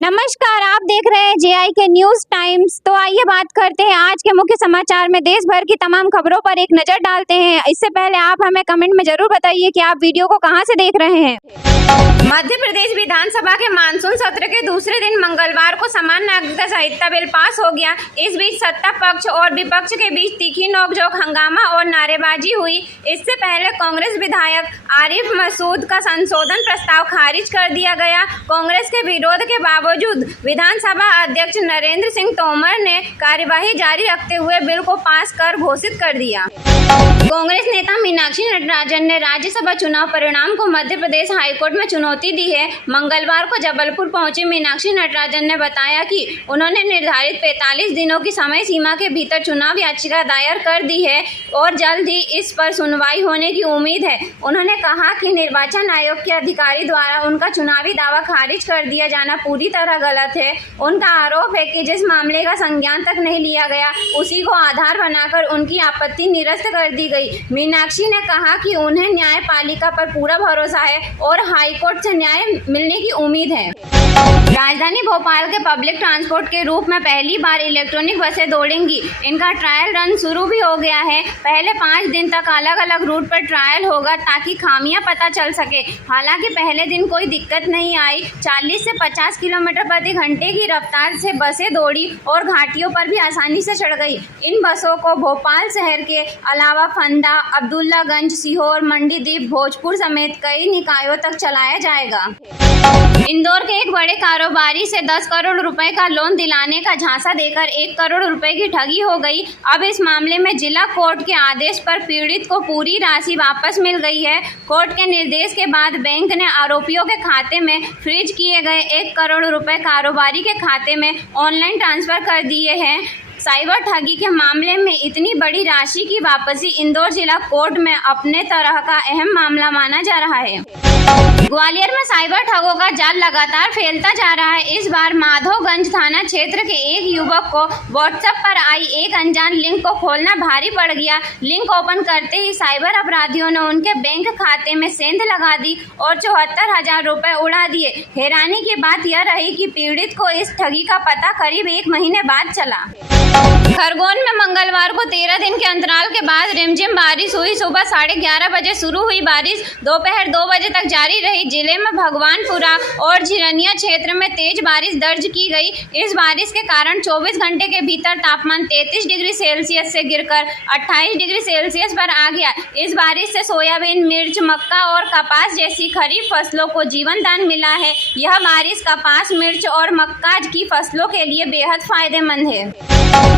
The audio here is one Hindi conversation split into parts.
नमस्कार, आप देख रहे हैं जेआई के न्यूज टाइम्स। तो आइए बात करते हैं आज के मुख्य समाचार में। देश भर की तमाम खबरों पर एक नजर डालते हैं। इससे पहले आप हमें कमेंट में जरूर बताइए कि आप वीडियो को कहां से देख रहे हैं। मध्य प्रदेश विधानसभा के मानसून सत्र के दूसरे दिन मंगलवार को समान नागरिकता संहिता बिल पास हो गया। इस बीच सत्ता पक्ष और विपक्ष के बीच तीखी नोकझोंक, हंगामा और नारेबाजी हुई। इससे पहले कांग्रेस विधायक आरिफ मसूद का संशोधन प्रस्ताव खारिज कर दिया गया। कांग्रेस के विरोध के बावजूद विधानसभा अध्यक्ष नरेंद्र सिंह तोमर ने कार्यवाही जारी रखते हुए बिल को पास कर घोषित कर दिया। कांग्रेस नेता मीनाक्षी नटराजन ने राज्यसभा चुनाव परिणाम को मध्य प्रदेश हाईकोर्ट में चुनौती दी है। मंगलवार को जबलपुर पहुंची मीनाक्षी नटराजन ने बताया कि उन्होंने निर्धारित 45 दिनों की समय सीमा के भीतर चुनाव याचिका दायर कर दी है और जल्द ही इस पर सुनवाई होने की उम्मीद है। उन्होंने कहा कि निर्वाचन आयोग के अधिकारी द्वारा उनका चुनावी दावा खारिज कर दिया जाना पूरी तरह गलत है। उनका आरोप है कि जिस मामले का संज्ञान तक नहीं लिया गया, उसी को आधार बनाकर उनकी आपत्ति निरस्त कर दी गई। मीनाक्षी ने कहा कि उन्हें न्यायपालिका पर पूरा भरोसा है और हाईकोर्ट से न्याय मिलने की उम्मीद है। राजधानी भोपाल के पब्लिक ट्रांसपोर्ट के रूप में पहली बार इलेक्ट्रॉनिक बसें दौड़ेंगी। इनका ट्रायल रन शुरू भी हो गया है। पहले 5 दिन तक अलग अलग रूट पर ट्रायल होगा ताकि खामियां पता चल सके। हालांकि पहले दिन कोई दिक्कत नहीं आई। 40 से 50 किलोमीटर प्रति घंटे की रफ्तार से बसें दौड़ी और घाटियों पर भी आसानी से चढ़ गई। इन बसों को भोपाल शहर के अलावा फंदा, अब्दुल्लागंज, सीहोर, मंडीदीप, भोजपुर समेत कई निकायों तक चलाया जाएगा। इंदौर के एक बड़े कारोबारी से 10 करोड़ रुपए का लोन दिलाने का झांसा देकर 1 करोड़ रुपए की ठगी हो गई। अब इस मामले में जिला कोर्ट के आदेश पर पीड़ित को पूरी राशि वापस मिल गई है। कोर्ट के निर्देश के बाद बैंक ने आरोपियों के खाते में फ्रीज किए गए 1 करोड़ रुपए कारोबारी के खाते में ऑनलाइन ट्रांसफर कर दिए हैं। साइबर ठगी के मामले में इतनी बड़ी राशि की वापसी इंदौर जिला कोर्ट में अपने तरह का अहम मामला माना जा रहा है। ग्वालियर में साइबर ठगों का जाल लगातार फैलता जा रहा है। इस बार माधोगंज थाना क्षेत्र के एक युवक को व्हाट्सएप पर आई एक अनजान लिंक को खोलना भारी पड़ गया। लिंक ओपन करते ही साइबर अपराधियों ने उनके बैंक खाते में सेंध लगा दी और 74,000 रुपए उड़ा दिए। हैरानी की बात यह रही कि पीड़ित को इस ठगी का पता करीब 1 महीने बाद चला। खरगोन में मंगलवार को 13 दिन के अंतराल के बाद रिमझिम बारिश हुई। सुबह 11:30 बजे शुरू हुई बारिश दोपहर 2 बजे तक जारी रही। जिले में भगवानपुरा और झिरनिया क्षेत्र में तेज बारिश दर्ज की गई। इस बारिश के कारण 24 घंटे के भीतर तापमान 33 डिग्री सेल्सियस से गिरकर 28 डिग्री सेल्सियस पर आ गया। इस बारिश से सोयाबीन, मिर्च, मक्का और कपास जैसी खरीफ फसलों को जीवन दान मिला है। यह बारिश कपास, मिर्च और मक्का की फसलों के लिए बेहद फायदेमंद है।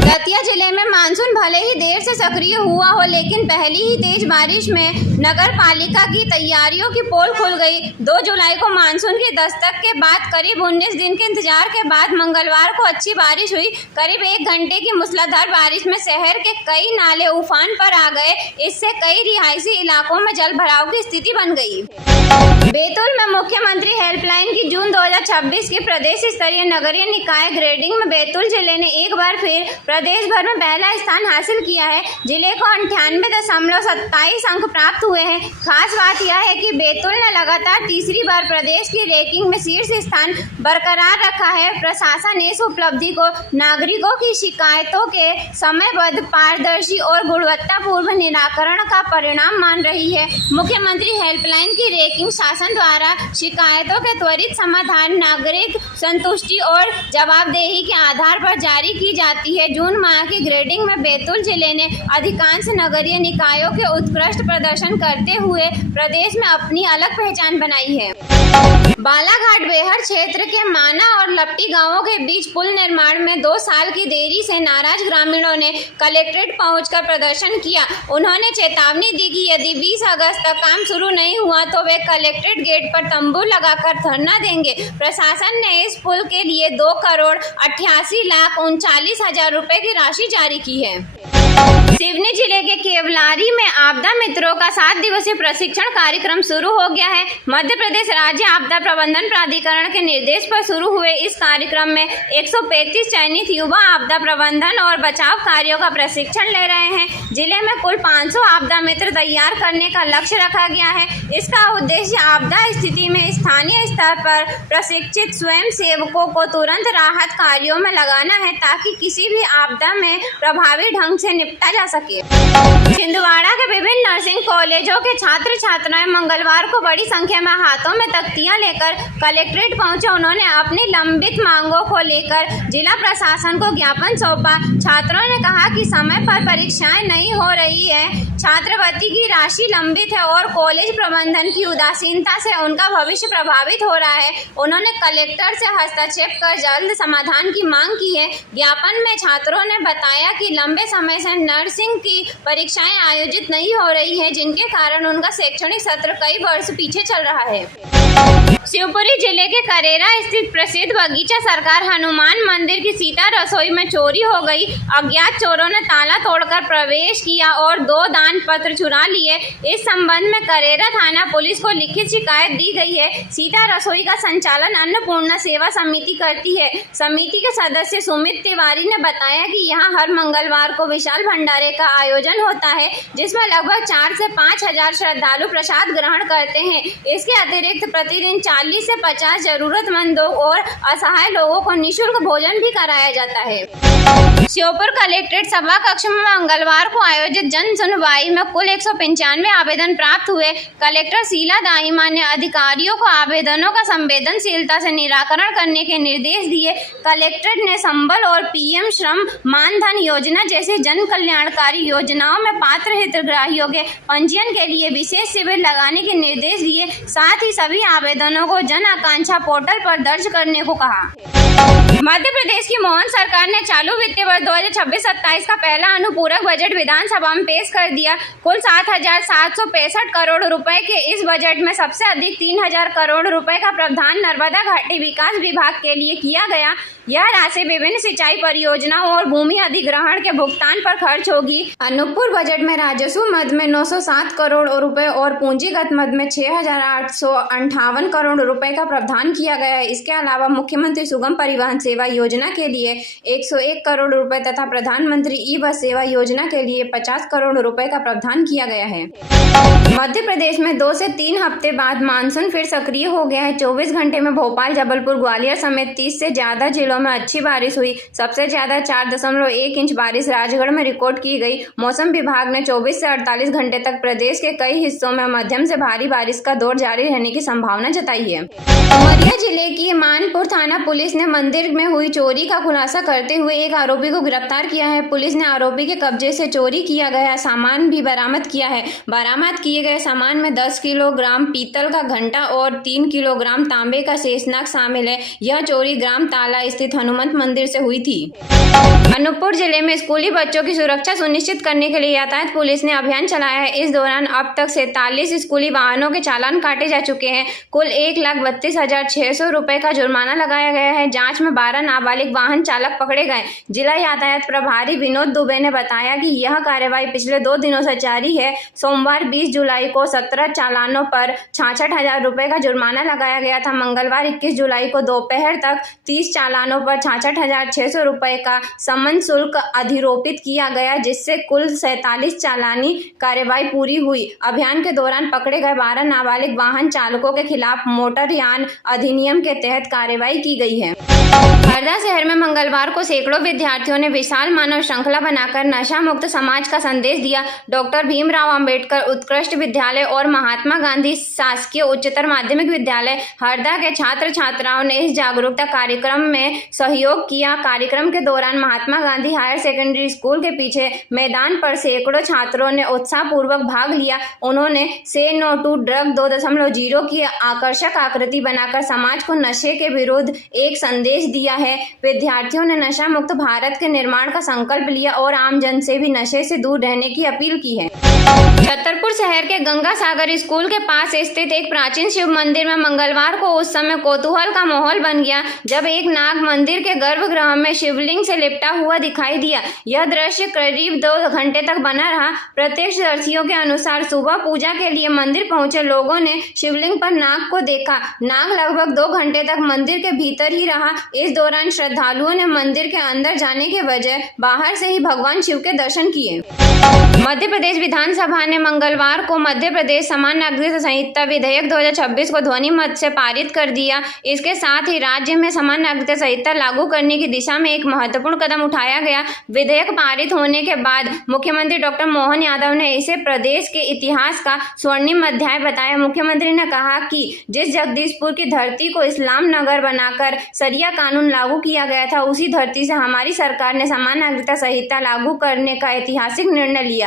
दतिया जिले में मानसून भले ही देर से सक्रिय हुआ हो, लेकिन पहली ही तेज बारिश में नगर पालिका की तैयारियों की पोल खुल गई। 2 जुलाई को मानसून की दस्तक के बाद करीब 19 दिन के इंतजार के बाद मंगलवार को अच्छी बारिश हुई। करीब 1 घंटे की मूसलाधार बारिश में शहर के कई नाले उफान पर आ गए। इससे कई रिहायशी इलाकों में जल भराव की स्थिति बन गई। बैतूल में मुख्यमंत्री हेल्पलाइन की जून 2026 की प्रदेश स्तरीय नगरीय निकाय ग्रेडिंग में बैतूल जिले ने एक बार फिर प्रदेश भर में पहला स्थान हासिल किया है। जिले को 98.27 अंक प्राप्त हुए हैं। खास बात यह है कि बैतूल ने लगातार तीसरी बार प्रदेश की रैंकिंग में शीर्ष स्थान बरकरार रखा है। प्रशासन इस उपलब्धि को नागरिकों की शिकायतों के समयबद्ध, पारदर्शी और गुणवत्तापूर्ण निराकरण का परिणाम मान रही है। मुख्यमंत्री हेल्पलाइन की रैंकिंग शासन द्वारा शिकायतों के त्वरित समाधान, नागरिक संतुष्टि और जवाबदेही के आधार पर जारी की जाती है। जून माह की ग्रेडिंग में बैतूल जिले ने अधिकांश नगरीय निकायों के उत्कृष्ट प्रदर्शन करते हुए प्रदेश में अपनी अलग पहचान बनाई है। बालाघाट बेहर क्षेत्र के माना और लपटी गांवों के बीच पुल निर्माण में 2 साल की देरी से नाराज ग्रामीणों ने कलेक्ट्रेट पहुंचकर प्रदर्शन किया। उन्होंने चेतावनी दी कि यदि 20 अगस्त तक काम शुरू नहीं हुआ तो वे कलेक्ट्रेट गेट पर तंबू लगाकर धरना देंगे। प्रशासन ने इस पुल के लिए 2 करोड़ 88 लाख 39 हजार रुपए की राशि जारी की है। सिवनी जिले के केवलारी में आपदा मित्रों का 7 दिवसीय प्रशिक्षण कार्यक्रम शुरू हो गया है। मध्य प्रदेश राज्य आपदा प्रबंधन प्राधिकरण के निर्देश पर शुरू हुए इस कार्यक्रम में 135 चयनित युवा आपदा प्रबंधन और बचाव कार्यों का प्रशिक्षण ले रहे हैं। जिले में कुल 500 आपदा मित्र तैयार करने का लक्ष्य रखा गया है। इसका उद्देश्य आपदा स्थिति में स्थानीय स्तर पर प्रशिक्षित स्वयं सेवकों को तुरंत राहत कार्यों में लगाना है, ताकि किसी भी आपदा में प्रभावी ढंग से निपटा जा सके। छिंदवाड़ा के विभिन्न नर्सिंग कॉलेजों के छात्र छात्राएं मंगलवार को बड़ी संख्या में हाथों में तख्तियां लेकर कलेक्ट्रेट पहुंचे। उन्होंने अपनी लंबित मांगों को लेकर जिला प्रशासन को ज्ञापन सौंपा। छात्रों ने कहा कि समय पर परीक्षाएं नहीं हो रही है, छात्रवृत्ति की राशि लंबित है और कॉलेज प्रबंधन की उदासीनता से उनका भविष्य प्रभावित हो रहा है। उन्होंने कलेक्टर से हस्तक्षेप कर जल्द समाधान की मांग की है। ज्ञापन में छात्रों ने बताया कि लंबे समय से नर्सिंग की परीक्षाएं आयोजित नहीं हो रही है, जिनके कारण उनका शैक्षणिक सत्र कई वर्ष पीछे चल रहा है। शिवपुरी जिले के करेरा स्थित प्रसिद्ध बगीचा सरकार हनुमान मंदिर की सीता रसोई में चोरी हो गई। अज्ञात चोरों ने ताला तोड़कर प्रवेश किया और 2 दान पत्र चुरा लिए। इस संबंध में करेरा थाना पुलिस को लिखित शिकायत दी गई है। सीता रसोई का संचालन अन्नपूर्णा सेवा समिति करती है। समिति के सदस्य सुमित तिवारी ने बताया कि यहाँ हर मंगलवार को विशाल भंडारे का आयोजन होता है, जिसमें लगभग 4 से 5 हजार श्रद्धालु प्रसाद ग्रहण करते हैं। इसके अतिरिक्त प्रतिदिन 40 से 50 जरूरतमंदों और असहाय लोगों को निःशुल्क भोजन भी कराया जाता है। श्योपुर कलेक्ट्रेट सभा कक्ष में मंगलवार को आयोजित जन सुनवाई में कुल 195 आवेदन प्राप्त हुए। कलेक्टर शीला दाहिमा ने अधिकारियों को आवेदनों का संवेदनशीलता से निराकरण करने के निर्देश दिए। कलेक्ट्रेट ने संबल और पीएम श्रम मानधन योजना जैसी जन कल्याणकारी योजनाओं में पात्र हितग्राहियों के पंजीयन के लिए विशेष शिविर लगाने के निर्देश दिए। साथ ही सभी आवेदनों को जन आकांक्षा पोर्टल पर दर्ज करने को कहा। मध्य प्रदेश की मोहन सरकार ने चालू वित्तीय वर्ष 2026-27 का पहला अनुपूरक बजट विधानसभा में पेश कर दिया। कुल 7,765 करोड़ रुपए के इस बजट में सबसे अधिक 3,000 करोड़ रुपए का प्रावधान नर्मदा घाटी विकास विभाग के लिए किया गया। यह राशि विभिन्न सिंचाई परियोजनाओं और भूमि अधिग्रहण के भुगतान पर खर्च होगी। अनुपूर बजट में राजस्व मद में 907 करोड़ रुपए और पूंजीगत मद में 6,858 करोड़ रुपए का प्रावधान किया गया है। इसके अलावा मुख्यमंत्री सुगम परिवहन सेवा योजना के लिए 101 करोड़ रुपए तथा प्रधानमंत्री ई बस सेवा योजना के लिए 50 करोड़ रुपए का प्रावधान किया गया है। मध्य प्रदेश में 2 से 3 हफ्ते बाद मानसून फिर सक्रिय हो गया है। 24 घंटे में भोपाल, जबलपुर, ग्वालियर समेत 30 से ज्यादा जिलों में अच्छी बारिश हुई। सबसे ज्यादा 4.1 इंच बारिश राजगढ़ में रिकॉर्ड की गई। मौसम विभाग ने 24 से 48 घंटे तक प्रदेश के कई हिस्सों में मध्यम से भारी बारिश का दौर जारी रहने की संभावना जताई है। उमरिया जिले की मानपुर थाना पुलिस ने मंदिर में हुई चोरी का खुलासा करते हुए एक आरोपी को गिरफ्तार किया है। पुलिस ने आरोपी के कब्जे से चोरी किया गया सामान भी बरामद किया है। बरामद किए गए सामान में 10 किलोग्राम पीतल का घंटा और 3 किलोग्राम तांबे का शेषनाग शामिल है। यह चोरी ग्राम ताला स्थित हनुमंत मंदिर से हुई थी। अनूपपुर जिले में स्कूली बच्चों की सुरक्षा सुनिश्चित करने के लिए यातायात पुलिस ने अभियान चलाया है। इस दौरान अब तक 47 स्कूली वाहनों के चालान काटे जा चुके हैं। कुल 1,32,600 रुपए का जुर्माना लगाया गया है। जांच में 12 नाबालिग वाहन चालक पकड़े गए। जिला यातायात प्रभारी विनोद दुबे ने बताया कि यह कार्रवाई पिछले 2 दिनों से जारी है। सोमवार 20 जुलाई को 17 चालानों पर 66,000 रुपए का जुर्माना लगाया गया था। मंगलवार 21 जुलाई को दोपहर तक 30 चालानों पर 66,600 रुपए का समन शुल्क अधिरोपित किया गया, जिससे कुल 47 चालानी कार्रवाई पूरी हुई। अभियान के दौरान पकड़े गए 12 नाबालिग वाहन चालकों के खिलाफ मोटर यान अधिनियम के तहत कार्रवाई की गई है। हरदा शहर में मंगलवार को सैकड़ों विद्यार्थियों ने विशाल मानव श्रृंखला बनाकर नशा मुक्त समाज का संदेश दिया। डॉक्टर भीमराव अंबेडकर उत्कृष्ट विद्यालय और महात्मा गांधी शासकीय उच्चतर माध्यमिक विद्यालय हरदा के छात्र छात्राओं ने इस जागरूकता कार्यक्रम में सहयोग किया। कार्यक्रम के दौरान Mahatma Gandhi higher secondary school के पीछे मैदान पर सैकड़ों छात्रों ने उत्साहपूर्वक भाग लिया। उन्होंने से नो टू ड्रग 2.0 की आकर्षक आकृति बनाकर समाज को नशे के विरुद्ध एक संदेश दिया है। विद्यार्थियों ने नशा मुक्त भारत के निर्माण का संकल्प लिया और आम जन से भी नशे से दूर रहने की अपील की है। छतरपुर शहर के गंगा सागर स्कूल के पास स्थित एक प्राचीन शिव मंदिर में मंगलवार को उस समय कौतूहल का माहौल बन गया जब एक नाग मंदिर के गर्भगृह में शिवलिंग से लिपटा हुआ दिखाई दिया। यह दृश्य करीब 2 घंटे तक बना रहा। प्रत्यक्षदर्शियों के अनुसार सुबह पूजा के लिए मंदिर पहुंचे लोगों ने शिवलिंग पर नाग को देखा। नाग लगभग 2 घंटे तक मंदिर के भीतर ही रहा। इस दौरान श्रद्धालुओं ने मंदिर के अंदर जाने के बजाय बाहर से ही भगवान शिव के दर्शन किए। मध्य प्रदेश विधानसभा ने मंगलवार को मध्य प्रदेश समान नागरिकता संहिता विधेयक 2026 को ध्वनि मत से पारित कर दिया। इसके साथ ही राज्य में समान नागरिकता संहिता लागू करने की दिशा में एक महत्वपूर्ण कदम उठाया गया। विधेयक पारित होने के बाद मुख्यमंत्री डॉक्टर मोहन यादव ने इसे प्रदेश के इतिहास का स्वर्णिम अध्याय बताया। मुख्यमंत्री ने कहा कि जिस जगदीशपुर की धरती को इस्लाम नगर बनाकर शरिया कानून लागू किया गया था, उसी धरती से हमारी सरकार ने समान नागरिकता संहिता लागू करने का ऐतिहासिक निर्णय लिया।